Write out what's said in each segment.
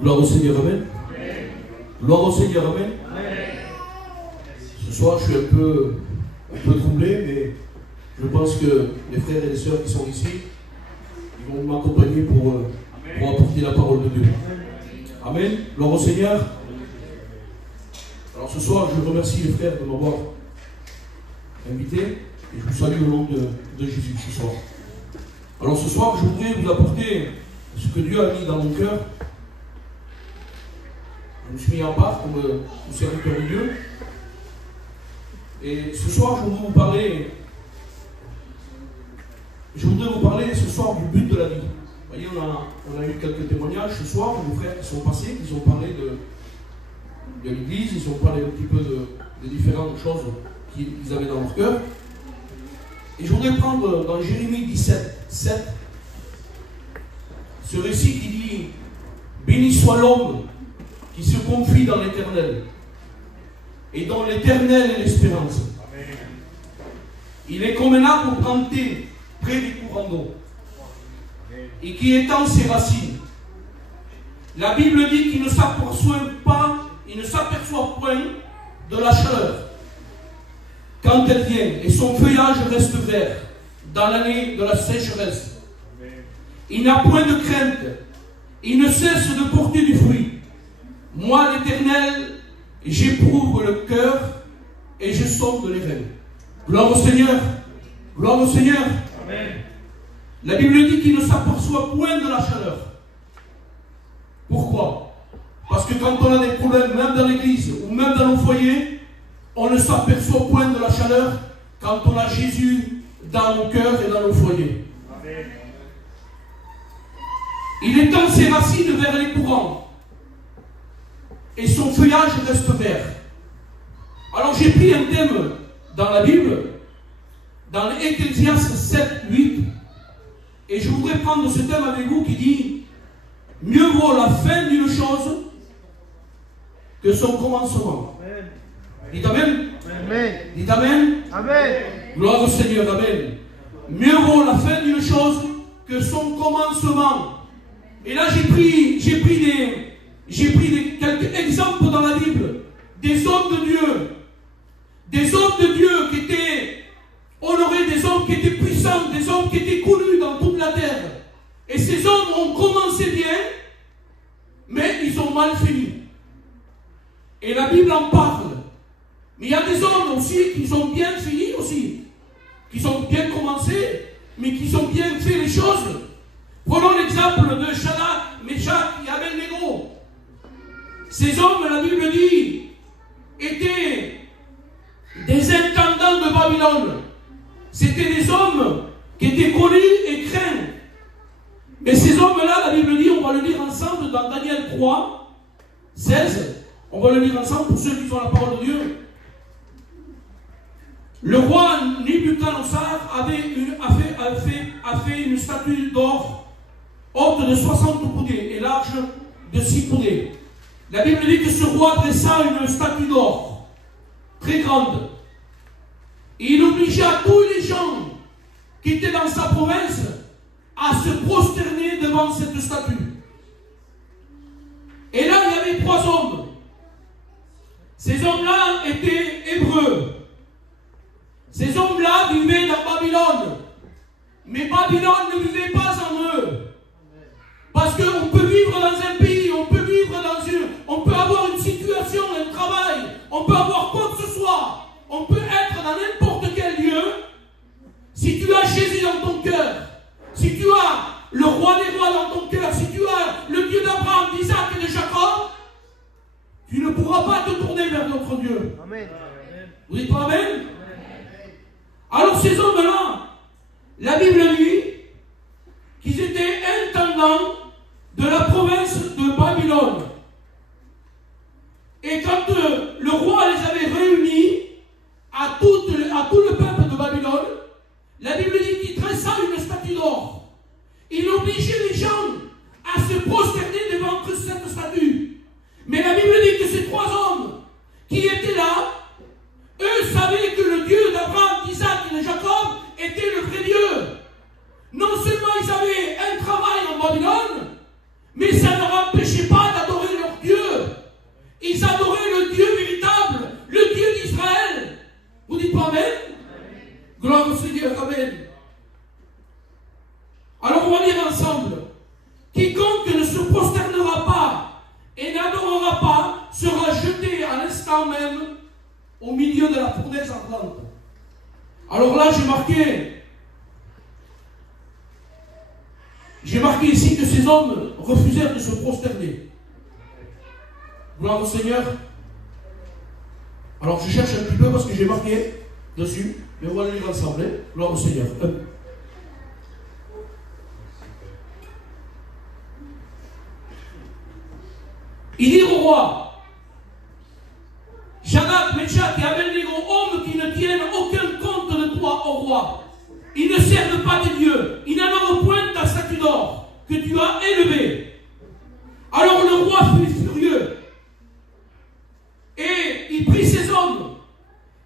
Gloire au Seigneur, amen. Gloire au Seigneur, amen. Ce soir, je suis un peu troublé, mais je pense que les frères et les sœurs qui sont ici, ils vont m'accompagner pour apporter la parole de Dieu. Amen. Gloire au Seigneur. Alors ce soir, je remercie les frères de m'avoir invité et je vous salue au nom de Jésus ce soir. Alors ce soir, je voudrais vous apporter ce que Dieu a mis dans mon cœur. Je me suis mis en part comme serviteur de Dieu. Et ce soir, je voudrais vous parler ce soir du but de la vie. Vous voyez, on a eu quelques témoignages ce soir, nos frères qui sont passés, qui ont parlé de l'Église, ils ont parlé un petit peu de différentes choses qu'ils avaient dans leur cœur. Et je voudrais prendre dans Jérémie 17, 7, ce récit qui dit « Béni soit l'homme qui se confie dans l'Éternel, et dont l'Éternel est l'espérance. Il est comme un arbre planté près des courants d'eau, et qui étend ses racines. La Bible dit qu'il ne s'aperçoit point de la chaleur quand elle vient, et son feuillage reste vert dans l'année de la sécheresse. Il n'a point de crainte, il ne cesse de porter du fruit. Moi, l'Éternel, j'éprouve le cœur et je sonde les reins. Gloire au Seigneur. Gloire au Seigneur. Amen. La Bible dit qu'il ne s'aperçoit point de la chaleur. Pourquoi? Parce que quand on a des problèmes, même dans l'église ou même dans nos foyers, on ne s'aperçoit point de la chaleur quand on a Jésus dans nos cœurs et dans nos foyers. Amen. Il étend ses racines vers les courants et son feuillage reste vert. Alors j'ai pris un thème dans la Bible, dans Ecclésiaste 7, 8, et je voudrais prendre ce thème avec vous qui dit « Mieux vaut la fin d'une chose que son commencement. » Dites Amen. Amen. Dites Amen. Amen. Gloire au Seigneur, Amen. Mieux vaut la fin d'une chose que son commencement. Et là j'ai pris quelques exemples dans la Bible, des hommes de Dieu qui étaient honorés, des hommes qui étaient puissants, des hommes qui étaient connus dans toute la terre. Et ces hommes ont commencé bien, mais ils ont mal fini. Et la Bible en parle. Mais il y a des hommes aussi qui ont bien fini aussi, qui ont bien commencé, mais qui ont bien fait les choses. Prenons l'exemple de Shadrach, Meshach et Abednego. Ces hommes, la Bible dit, étaient des intendants de Babylone. C'était des hommes qui étaient connus et craints. Mais ces hommes-là, la Bible dit, on va le lire ensemble dans Daniel 3, 16. On va le lire ensemble pour ceux qui ont la parole de Dieu. Le roi Nebuchadnezzar a fait une statue d'or haute de 60 coudées et large de 6 coudées. La Bible dit que ce roi dressa une statue d'or très grande. Et il obligea tous les gens qui étaient dans sa province à se prosterner devant cette statue. Et là, il y avait 3 hommes. Ces hommes-là étaient hébreux. Ces hommes-là vivaient dans Babylone. Mais Babylone ne vivait pas en eux. Parce qu'on peut vivre dans un pays, on peut avoir une situation, un travail, on peut avoir quoi que ce soit, on peut être dans n'importe quel lieu. Si tu as Jésus dans ton cœur, si tu as le roi des rois dans ton cœur, si tu as le Dieu d'Abraham, d'Isaac et de Jacob, tu ne pourras pas te tourner vers notre Dieu. Amen. Vous dites pas Amen? Alors ces hommes-là, la Bible dit qu'ils étaient intendants de la province de Babylone. Et quand le roi les avait réunis à tout le peuple de Babylone, la Bible dit qu'il dressa une statue d'or. Il obligeait les gens à se prosterner devant cette statue. Mais la Bible dit que ces 3 hommes qui étaient là, eux savaient que le Dieu d'Abraham, d'Isaac et de Jacob était le vrai Dieu. Non seulement ils avaient un travail en Babylone, mais Alors là, j'ai marqué ici que ces hommes refusèrent de se prosterner. Gloire au Seigneur. Alors je cherche un petit peu parce que j'ai marqué dessus, mais on va le lire ensemble. Gloire au Seigneur. Il dit au roi, Shadrach, Meshach et Abednego, hommes qui ne tiennent aucun compte de toi, ô roi. Ils ne servent pas tes dieux. Ils n'adorent point ta statue d'or que tu as élevée. Alors le roi fut furieux. Et il prit ces hommes.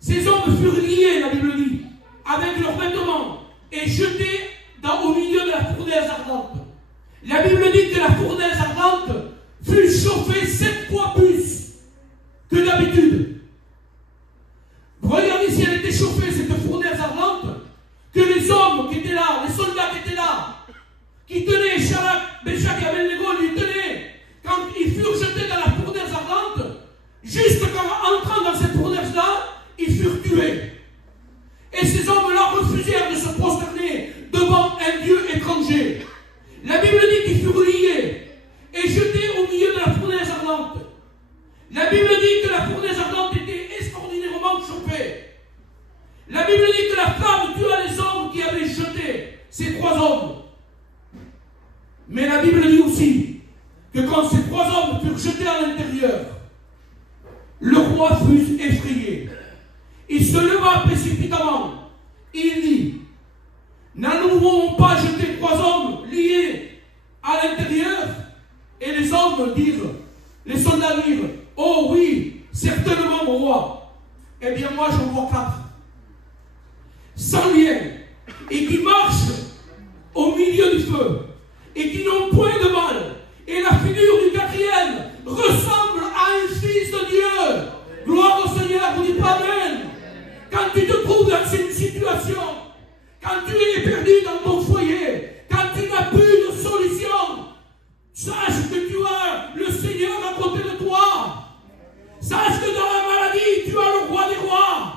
Ces hommes furent liés, la Bible dit, avec leurs vêtements et jetés au milieu de la fournaise ardente. La Bible dit que la fournaise ardente fut chauffée 7 fois plus que d'habitude. Regardez si elle était chauffée, cette fournaise ardente, que les hommes qui étaient là, les soldats qui étaient là, qui tenaient Shadrach, Meshach et Abednego, lui tenaient, quand ils furent jetés dans la fournaise ardente, juste en entrant dans cette fournaise-là, ils furent tués. Et ces hommes-là refusèrent de se prosterner devant un dieu étranger. La Bible dit qu'ils furent liés et jetés au milieu de la fournaise ardente. La Bible dit que la fournaise ardente était extraordinairement chauffée. La Bible dit que la flamme tua les hommes qui avaient jeté ces 3 hommes. Mais la Bible dit aussi que quand ces 3 hommes furent jetés à l'intérieur, le roi fut effrayé. Il se leva précipitamment. Il dit, n'allons-nous pas jeter 3 hommes liés à l'intérieur? Et les hommes dirent, les soldats dirent, oh oui, certainement mon roi. Eh bien moi j'en vois 4. Sans lien, et qui marchent au milieu du feu, et qui n'ont point de mal. Et la figure du 4e ressemble à un fils de Dieu. Gloire au Seigneur, vous dites pas amen. Quand tu te trouves dans une situation, quand tu es perdu dans ton foyer, quand tu n'as plus de solution, sache que tu as le Seigneur à côté de toi. Sache que dans la maladie, tu as le roi des rois.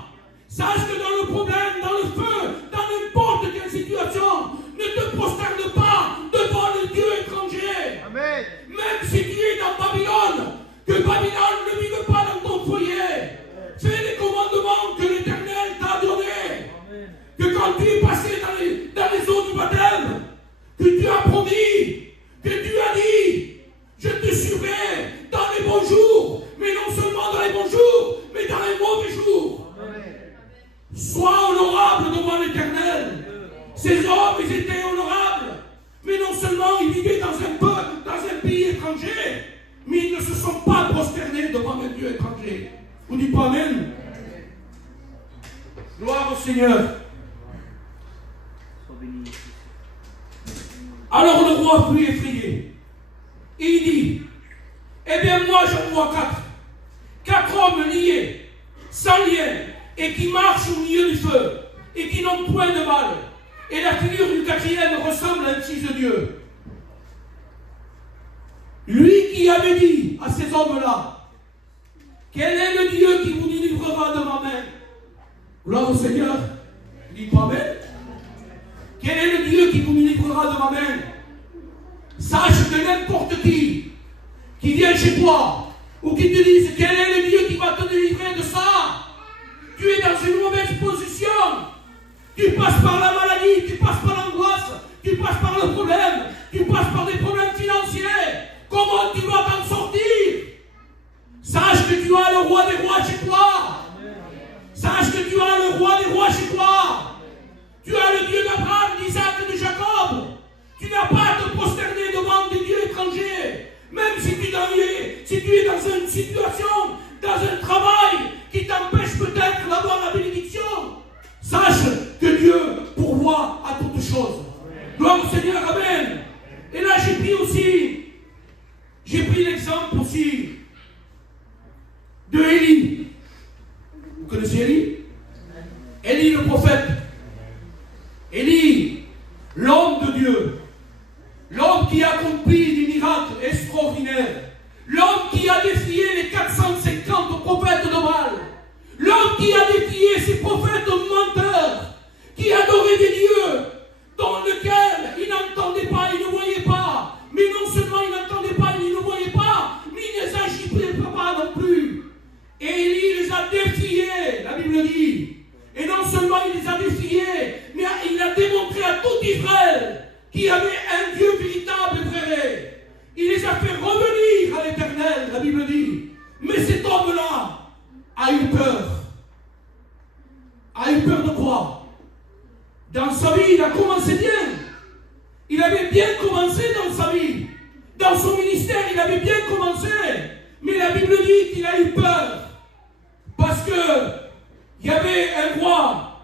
Sache que dans le problème, dans le feu, dans n'importe quelle situation, ne te prosterne pas devant le Dieu étranger. Amen. Même si tu es dans Babylone, que Babylone ne vive pas dans ton foyer. Fais les commandements que l'Éternel t'a donnés. Que quand tu es passé dans les eaux du baptême, que tu as promis, que tu as dit, je te suivrai dans les bons jours, mais non seulement dans les bons jours, mais dans les mauvais jours. Sois honorable devant l'Éternel. Ces hommes, ils étaient honorables, mais non seulement ils vivaient dans un pays étranger, mais ils ne se sont pas prosternés devant un Dieu étranger. Vous dites pas amen? Gloire au Seigneur. Alors le roi fut effrayé. Il dit, eh bien moi j'en vois 4. 4 hommes liés, sans lien, et qui marchent au milieu du feu, et qui n'ont point de mal. Et la figure du 4e ressemble à un fils de Dieu. Lui qui avait dit à ces hommes-là, quel est le Dieu qui vous délivrera de ma main? Gloire au Seigneur. Dis pas amen. Quel est le Dieu qui vous délivrera de ma main? Sache que n'importe qui vient chez toi, ou qui te dise quel est le Dieu qui va te délivrer de ça, tu es dans une mauvaise position. Tu passes par la maladie, tu passes par l'angoisse, tu passes par le problème, tu passes par des problèmes financiers. Comment tu vas t'en sortir? Sache que tu as le roi des rois chez toi. Sache que tu as le roi des rois chez toi. Tu as le Dieu d'Abraham, d'Isaac et de Jacob. Tu n'as pas à te prosterner devant des dieux étrangers. Même si tu es dans une situation, dans un travail qui t'empêche peut-être d'avoir la bénédiction, sache que Dieu pourvoit à toutes choses. Gloire au Seigneur, amen. Et là j'ai pris l'exemple aussi de Élie. Vous connaissez Élie? Élie le prophète. Élie, l'homme de Dieu. L'homme qui a accompli des miracles extraordinaires. L'homme qui a défié les 450 prophètes de Baal. L'homme qui a défié ces prophètes menteurs. qui avaient un Dieu véritable et vrai. Il les a fait revenir à l'Éternel, la Bible dit. Mais cet homme-là a eu peur. A eu peur de quoi? Dans sa vie, il a commencé bien. Il avait bien commencé dans sa vie. Dans son ministère, il avait bien commencé. Mais la Bible dit qu'il a eu peur. Parce que il y avait un roi.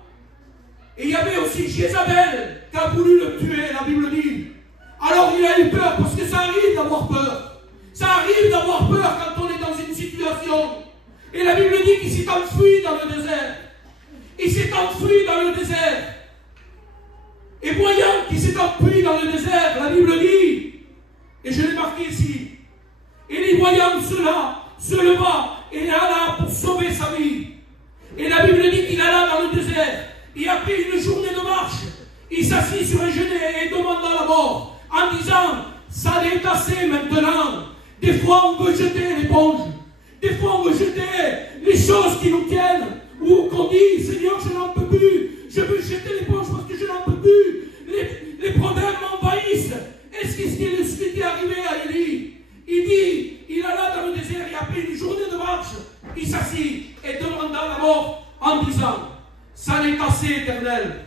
Et il y avait aussi Jézabel qui a voulu le tuer, la Bible dit. Alors il a eu peur, parce que ça arrive d'avoir peur. Ça arrive d'avoir peur quand on est dans une situation. Et la Bible dit qu'il s'est enfui dans le désert. Il s'est enfui dans le désert. Et voyant qu'il s'est enfui dans le désert, la Bible dit, et je l'ai marqué ici, et les voyant cela, se leva et alla pour sauver sa vie. Et la Bible dit qu'il alla dans le désert. Et après une journée de marche, il s'assit sur un genou et demanda la mort, en disant, ça n'est assez maintenant. Des fois on veut jeter l'éponge. Des fois on veut jeter les choses qui nous tiennent. Ou qu'on dit, Seigneur, je n'en peux plus. Je veux jeter l'éponge parce que je n'en peux plus. Les problèmes m'envahissent. Est-ce que ce qui est arrivé à Élie? Il dit, il alla dans le désert et après une journée de marche, il s'assit et demanda la mort en disant, ça n'est assez, Éternel.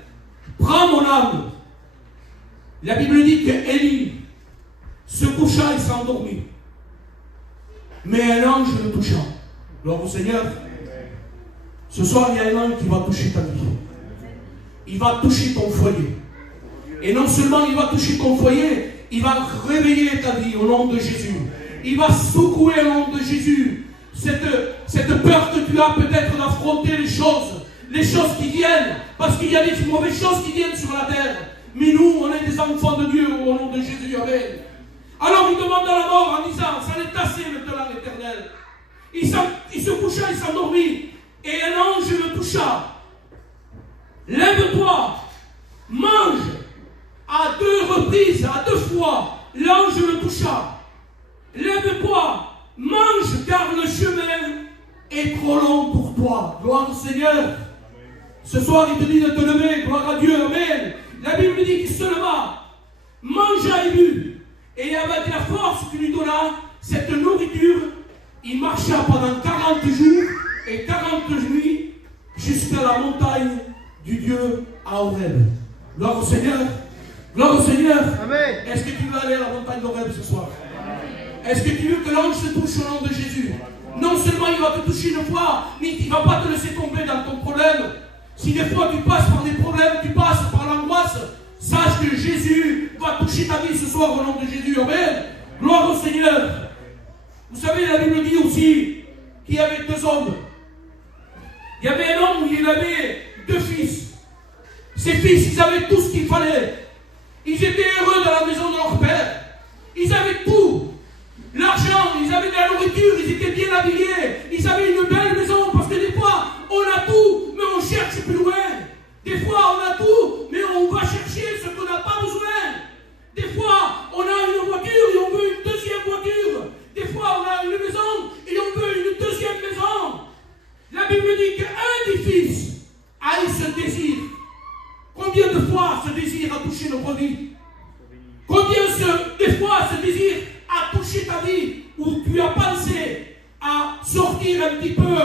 Prends mon âme. La Bible dit que Élie se coucha et s'endormit. Mais un ange le toucha. Gloire au Seigneur. Ce soir, il y a un ange qui va toucher ta vie. Il va toucher ton foyer. Et non seulement il va toucher ton foyer, il va réveiller ta vie au nom de Jésus. Il va secouer au nom de Jésus cette peur que tu as peut-être d'affronter les choses qui viennent. Parce qu'il y a des mauvaises choses qui viennent sur la terre. Mais nous, on est des enfants de Dieu au nom de Jésus. Amen. Alors il demande à la mort en disant, ça n'est assez maintenant, l'Éternel. Il se coucha, il s'endormit. Et un ange le toucha. Lève-toi, mange. À 2 reprises, à 2 fois, l'ange le toucha. Lève-toi, mange, car le chemin est trop long pour toi. Gloire au Seigneur. Ce soir, il te dit de te lever. Gloire à Dieu. Amen. La Bible dit qu'il se leva, mangea et but. Et avec la force qu'il lui donna, cette nourriture, il marcha pendant 40 jours et 40 nuits jusqu'à la montagne du Dieu à Horeb. Gloire au Seigneur. Gloire au Seigneur. Amen. Est-ce que tu veux aller à la montagne d'Horeb ce soir? Est-ce que tu veux que l'ange te touche au nom de Jésus? Non seulement il va te toucher une fois, mais il ne va pas te laisser tomber dans ton problème. Si des fois tu passes par des problèmes, tu passes par l'angoisse, sache que Jésus va toucher ta vie ce soir au nom de Jésus. Amen. Gloire au Seigneur. Vous savez, la Bible dit aussi qu'il y avait 2 hommes. Il y avait un homme, il avait 2 fils. Ces fils, ils avaient tout ce qu'il fallait. Ils étaient heureux dans la maison de leur père. Ils avaient tout. L'argent, ils avaient de la nourriture, ils étaient bien habillés. Ils avaient une belle maison parce que des fois, on a tout, mais on cherche plus loin. Des fois, on a tout, mais on va chercher ce qu'on n'a pas besoin. Des fois, on a une voiture et on veut une 2e voiture. Des fois, on a une maison et on veut une 2e maison. La Bible dit qu'un des fils a eu ce désir. Combien de fois ce désir a touché notre vie? Combien de fois ce désir a touché ta vie où tu as pensé à sortir un petit peu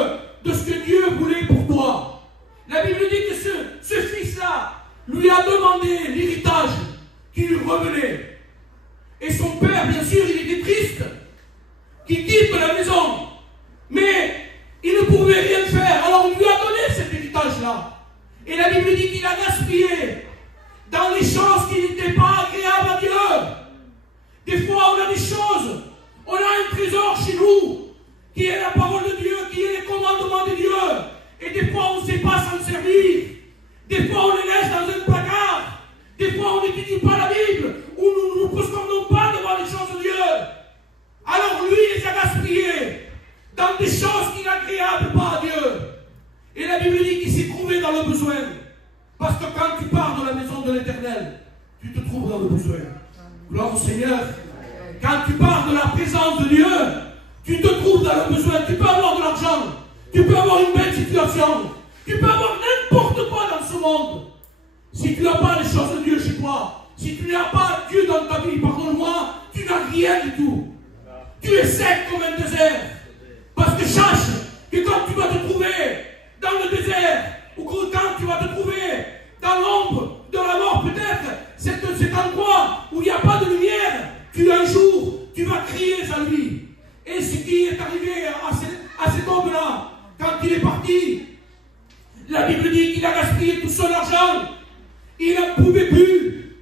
de ce que Dieu voulait pour toi? La Bible dit que ce fils-là lui a demandé l'héritage qui lui revenait. Et son père, bien sûr, il était triste qu'il quitte la maison. Mais il ne pouvait rien faire. Alors on lui a donné cet héritage-là. Et la Bible dit qu'il a gaspillé dans les choses qui n'étaient pas agréables à Dieu. Des fois, on a des choses, on a un trésor chez nous, qui est la parole de Dieu, qui est les commandements de Dieu. Et des fois, on ne sait pas s'en servir. Des fois, on les laisse dans un placard. Des fois, on n'étudie pas la Bible, ou nous ne nous prosternons pas devant les choses de Dieu. Alors lui, il les a gaspillés dans des choses qui n'agréables pas à Dieu. Et la Bible dit qu'il s'est trouvé dans le besoin. Parce que quand tu pars de la maison de l'Éternel, tu te trouves dans le besoin. Gloire au Seigneur. Quand tu pars de la présence de Dieu, tu te trouves dans le besoin. Tu peux avoir de l'argent. Tu peux avoir une belle situation. Tu peux avoir n'importe quoi dans ce monde. Si tu n'as pas les choses de Dieu chez toi, si tu n'as pas Dieu dans ta vie, pardonne-moi, tu n'as rien du tout. Tu es sec comme un désert. Parce que sache que quand tu vas te trouver dans le désert, ou quand tu vas te trouver dans l'ombre de la mort, peut-être, cet endroit où il n'y a pas de lumière, un jour, tu vas crier à lui. Et ce qui est arrivé à cet homme-là, quand il est parti, la Bible dit qu'il a gaspillé tout son argent. Il n'en pouvait plus.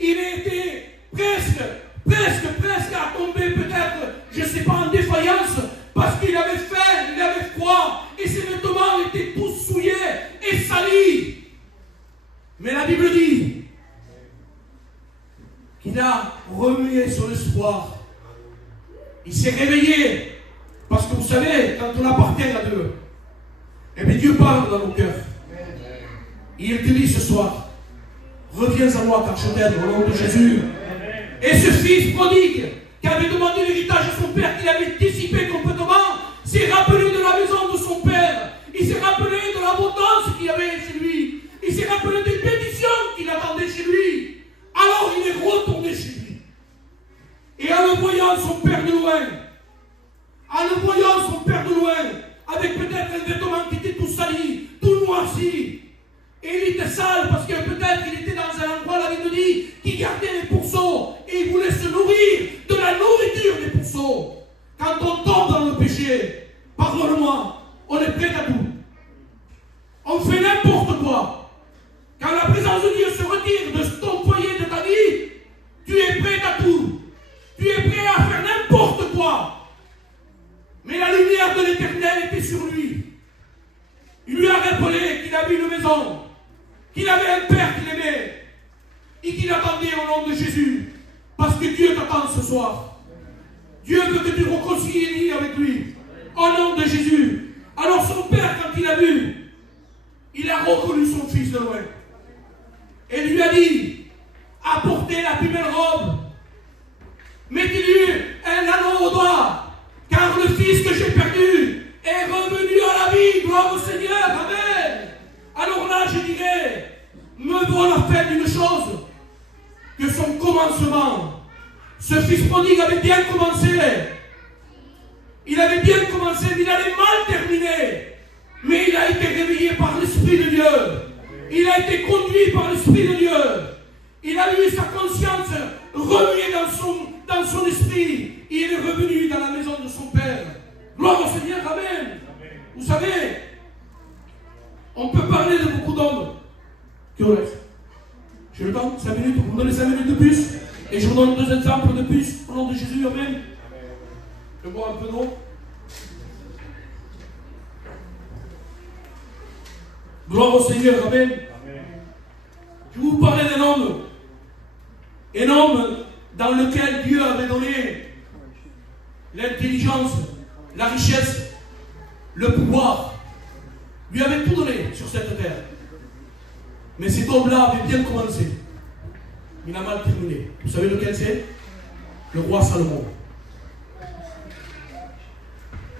Il était presque à tomber peut-être, je ne sais pas, en défaillance, parce qu'il avait faim, il avait froid, et ses vêtements étaient tous souillés et salis. Mais la Bible dit qu'il a remué son espoir. Il s'est réveillé, parce que vous savez, quand on appartient à Dieu, eh bien Dieu parle dans nos cœurs. Il te dit ce soir, reviens à moi car je t'aime au nom de Jésus. Et ce fils prodigue, qui avait demandé l'héritage à son père, qu'il avait dissipé complètement, s'est rappelé de la maison de son père. Il s'est rappelé de l'abondance qu'il y avait chez lui. Il s'est rappelé des bénédictions qu'il attendait chez lui. Alors il est retourné chez lui. Et en le voyant son père de loin, avec peut-être un vêtement qui était tout sali, tout noirci, et il était sale parce que peut-être il était dans un endroit, la Bible dit, qui gardait les pourceaux et il voulait se nourrir de la nourriture des pourceaux. Quand on tombe dans le péché, pardonne-moi, on est prêt à tout. On fait n'importe quoi. Quand la présence de Dieu se retire de ton foyer, de ta vie, tu es prêt à tout. Tu es prêt à faire n'importe quoi. Mais la lumière de l'Éternel était sur lui. Il lui a rappelé qu'il avait une maison, qu'il avait un père qu'il aimait et qu'il attendait au nom de Jésus. Parce que Dieu t'attend ce soir. Dieu veut que tu te réconcilies avec lui. Au nom de Jésus. Alors son père, quand il a vu, il a reconnu son fils de loin. Et lui a dit, apportez la plus belle robe. Mettez-lui un anneau au doigt. Car le fils que j'ai perdu est revenu à la vie. Gloire au Seigneur. Amen. Alors là, je dirais, me vaut la peine d'une chose, que son commencement. Ce fils prodigue avait bien commencé. Il avait bien commencé, mais il allait mal terminer. Mais il a été réveillé par l'Esprit de Dieu. Il a été conduit par l'Esprit de Dieu. Il a eu sa conscience remuée dans son esprit. Il est revenu dans la maison de son Père. Gloire au Seigneur, amen. Vous savez, on peut parler de beaucoup d'hommes. Que reste? J'ai le temps, 5 minutes, vous me donnez 5 minutes de plus. Et je vous donne 2 exemples de plus. Au nom de Jésus, amen. Je bois un peu d'eau. Gloire au Seigneur, amen. Je vais vous parler d'un homme. Un homme dans lequel Dieu avait donné l'intelligence, la richesse, le pouvoir. Lui avait tout donné sur cette terre. Mais cet homme-là avait bien commencé. Il a mal terminé. Vous savez lequel c'est? Le roi Salomon.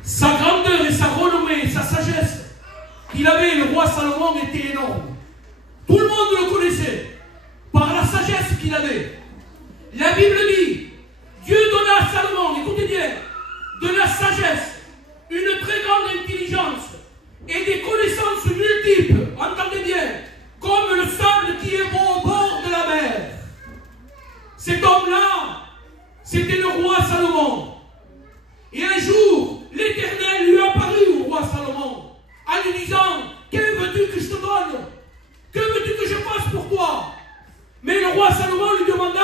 Sa grandeur et sa renommée, sa sagesse qu'il avait, le roi Salomon, était énorme. Tout le monde le connaissait par la sagesse qu'il avait. La Bible dit, Dieu donna à Salomon, écoutez bien, de la sagesse, une très grande intelligence et des connaissances multiples, entendez bien, comme le sable qui est au bord de la mer. Cet homme-là, c'était le roi Salomon. Et un jour, l'Éternel lui apparut au roi Salomon en lui disant, que veux-tu que je te donne? Que veux-tu que je fasse pour toi? Mais le roi Salomon lui demanda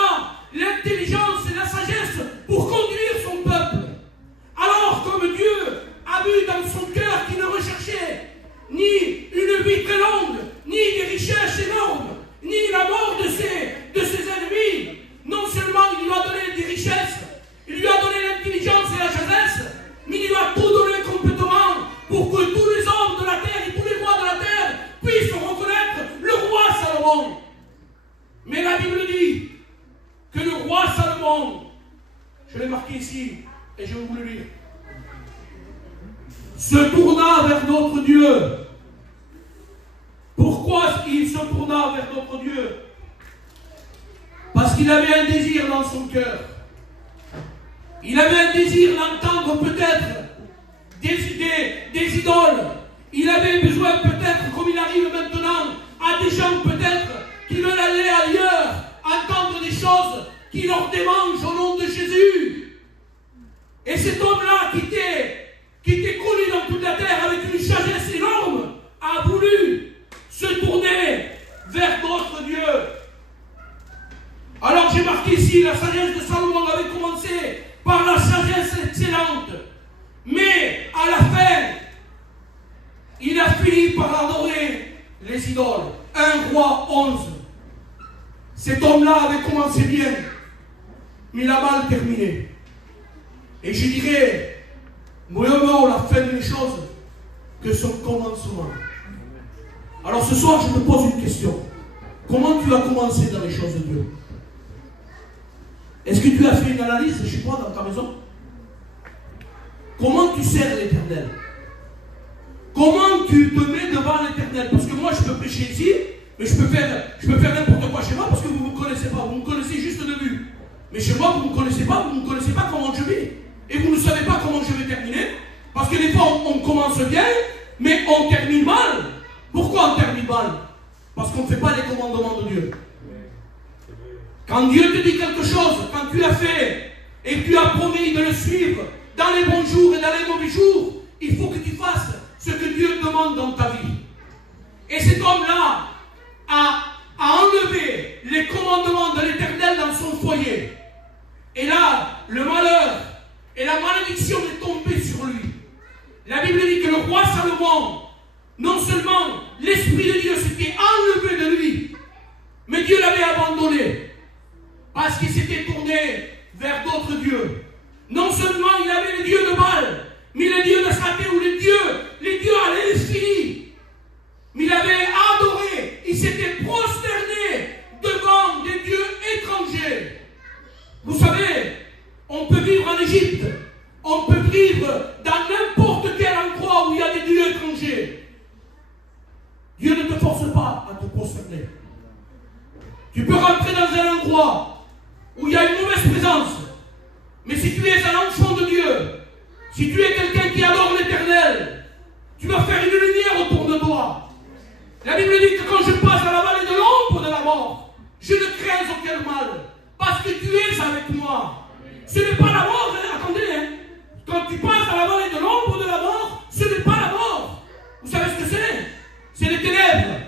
l'intelligence et la sagesse pour conduire son peuple. Alors, comme Dieu a vu dans son cœur qu'il ne recherchait ni une vie très longue, ni des richesses énormes, ni la mort de ses ennemis, non seulement il lui a donné des richesses, il lui a donné l'intelligence et la sagesse, mais il lui a tout donné complètement pour que tous les hommes de la terre et tous les rois de la terre puissent reconnaître le roi Salomon. Mais la Bible dit que le roi Salomon, je l'ai marqué ici, et je vais vous le lire, se tourna vers notre Dieu. Pourquoi il se tourna vers notre Dieu? Parce qu'il avait un désir dans son cœur. Il avait un désir d'entendre peut-être des idoles. Il avait besoin peut-être, comme il arrive maintenant, à des gens peut-être qui veulent aller ailleurs, entendre des choses qui leur démangent au nom de Jésus. Et cet homme-là qui était connu dans toute la terre avec une sagesse énorme, a voulu se tourner vers d'autres dieux. Alors j'ai marqué ici, la sagesse de Salomon avait commencé par la sagesse excellente. Mais à la fin, il a fini par adorer les idoles. 1 Roi 11. Cet homme-là avait commencé bien, mais il a mal terminé. Et je dirais, mieux vaut la fin des choses que son commencement. Alors ce soir, je te pose une question. Comment tu as commencé dans les choses de Dieu? Est-ce que tu as fait une analyse chez toi dans ta maison? Comment tu sers l'Éternel? Comment tu te mets devant l'Éternel? Parce que moi, je peux prêcher ici, mais je peux faire n'importe quoi chez moi parce que vous ne me connaissez pas. Vous me connaissez juste de vue. Mais chez moi, vous ne me connaissez pas, vous ne connaissez pas comment je vis. Et vous ne savez pas comment je vais terminer. Parce que des fois, on commence bien, mais on termine mal. Pourquoi on termine mal? Parce qu'on ne fait pas les commandements de Dieu. Quand Dieu te dit quelque chose, quand tu l'as fait, et que tu as promis de le suivre, dans les bons jours et dans les mauvais jours, il faut que tu fasses ce que Dieu demande dans ta vie. Et cet homme-là a enlevé les commandements de l'Éternel dans son foyer. Et là, le malheur et la malédiction est tombée sur lui. La Bible dit que le roi Salomon, non seulement l'Esprit de Dieu s'était enlevé de lui, mais Dieu l'avait abandonné parce qu'il s'était tourné vers d'autres dieux. Non seulement il avait les dieux de Baal, mais les dieux de Satan ou les dieux à l'infini. Mais il avait adoré, il s'était prosterné devant des dieux étrangers. Vous savez, on peut vivre en Égypte, on peut vivre dans n'importe quel endroit où il y a des dieux étrangers. Dieu ne te force pas à te prosterner. Tu peux rentrer dans un endroit où il y a une mauvaise présence. Mais si tu es un enfant de Dieu, si tu es quelqu'un qui adore l'Éternel, tu vas faire une lumière autour de toi. La Bible dit que quand je passe à la vallée de l'ombre de la mort, je ne crains aucun mal, parce que tu es avec moi. Ce n'est pas la mort, hein, attendez, hein. Quand tu passes à la vallée de l'ombre de la mort, ce n'est pas la mort. Vous savez ce que c'est? C'est les ténèbres.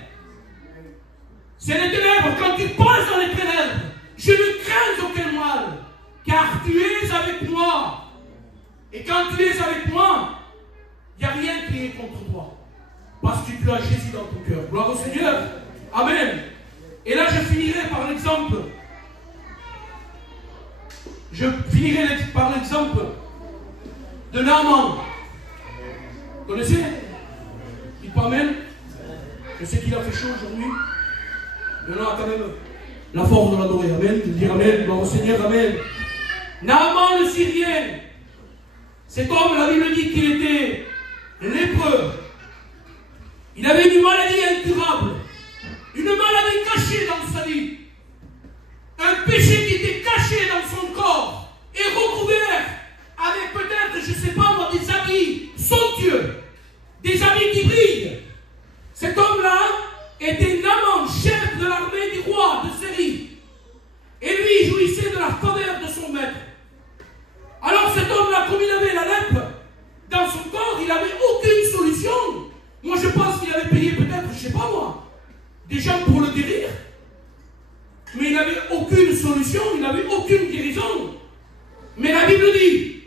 C'est les ténèbres. Quand tu passes dans les ténèbres, je ne crains aucun mal, car tu es avec moi. Et quand tu es avec moi, il n'y a rien qui est contre toi. Parce que tu as Jésus dans ton cœur. Gloire au Seigneur. Amen. Et là, je finirai par l'exemple. Je finirai par l'exemple de Naaman. Vous connaissez? Il pas Amen. Je sais qu'il a fait chaud aujourd'hui. Mais on a quand même la force de l'adorer. Amen. De dire Amen. Gloire au Seigneur. Amen. Naaman le Syrien. Cet homme, la Bible dit qu'il était lépreux. Il avait une maladie incurable. Une maladie cachée dans sa vie. Un péché qui était caché dans son corps et recouvert avec peut-être, je ne sais pas moi, des habits somptueux, des habits qui brillent. Cet homme-là était Naaman, chef de l'armée du roi de Syrie. Et lui, il jouissait de la faveur de son maître. Alors cet homme-là, comme il avait la lèpre dans son corps, il n'avait aucune solution. Moi, je pense qu'il avait payé peut-être, je ne sais pas moi, des gens pour le guérir. Mais il n'avait aucune solution, il n'avait aucune guérison. Mais la Bible dit,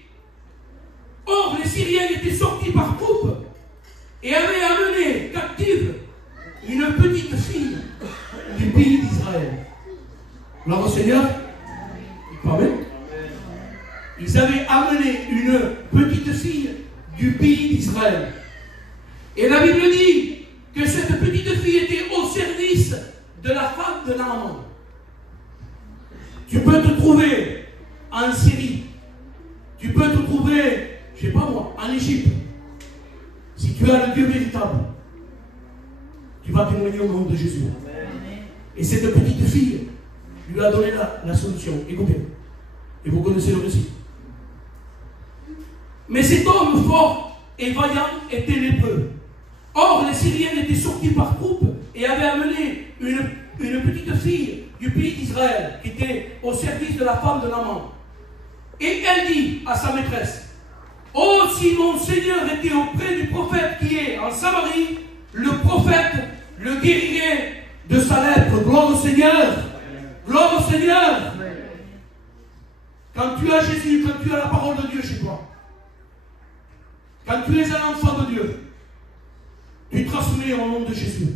or les Syriens étaient sortis par troupes et avaient amené captive une petite fille du pays d'Israël. Gloire au Seigneur. Amen. Ils avaient amené une petite fille du pays d'Israël. Et la Bible dit que cette petite fille était au service de la femme de Naaman. Tu peux te trouver en Syrie. Tu peux te trouver, je ne sais pas moi, en Égypte. Si tu as le Dieu véritable, tu vas témoigner au nom de Jésus. Et cette petite fille lui a donné la solution. Écoutez, et vous connaissez le récit. Mais cet homme fort et vaillant était lépreux. Or, les Syriens étaient sortis par troupes et avaient amené une petite fille du pays d'Israël qui était au service de la femme de Naaman. Et elle dit à sa maîtresse, « Oh, si mon Seigneur était auprès du prophète qui est en Samarie, le prophète le guérirait de sa lèpre. » Gloire au Seigneur. Gloire au Seigneur. Quand tu as Jésus, quand tu as la parole de Dieu chez toi, quand tu es un enfant de Dieu, tu transmets au nom de Jésus.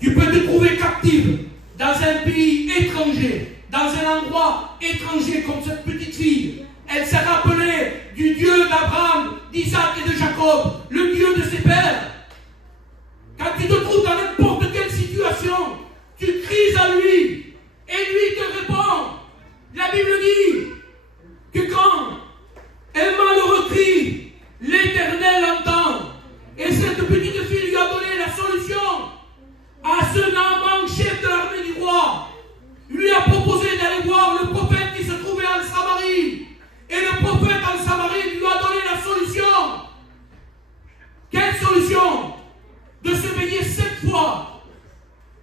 Tu peux te trouver captive dans un pays étranger, dans un endroit étranger comme cette petite fille. Elle s'est rappelée du Dieu d'Abraham, d'Isaac et de Jacob, le Dieu de ses pères. Quand tu te trouves dans n'importe quelle situation, tu cries à lui et lui te répond. La Bible dit que quand un malheureux crie, l'Éternel entend. Et cette petite fille lui a donné la solution à ce Naaman, chef de l'armée du roi. Il lui a proposé d'aller voir le prophète qui se trouvait en Samarie. Et le prophète en Samarie lui a donné la solution. Quelle solution? De se baigner 7 fois.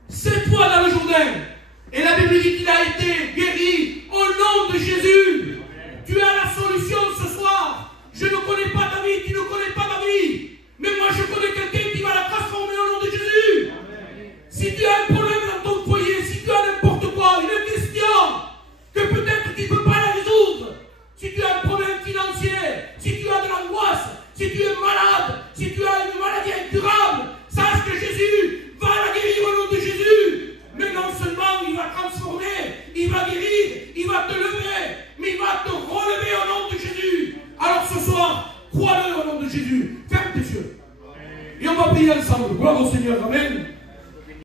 7 fois dans le Jourdain. Et la Bible dit qu'il a été guéri au nom de Jésus. Tu as la solution ce soir. Je ne connais pas ta vie, tu ne connais pas ma vie. Mais moi je connais quelqu'un qui va la transformer au nom de Jésus. Amen. Si tu as un problème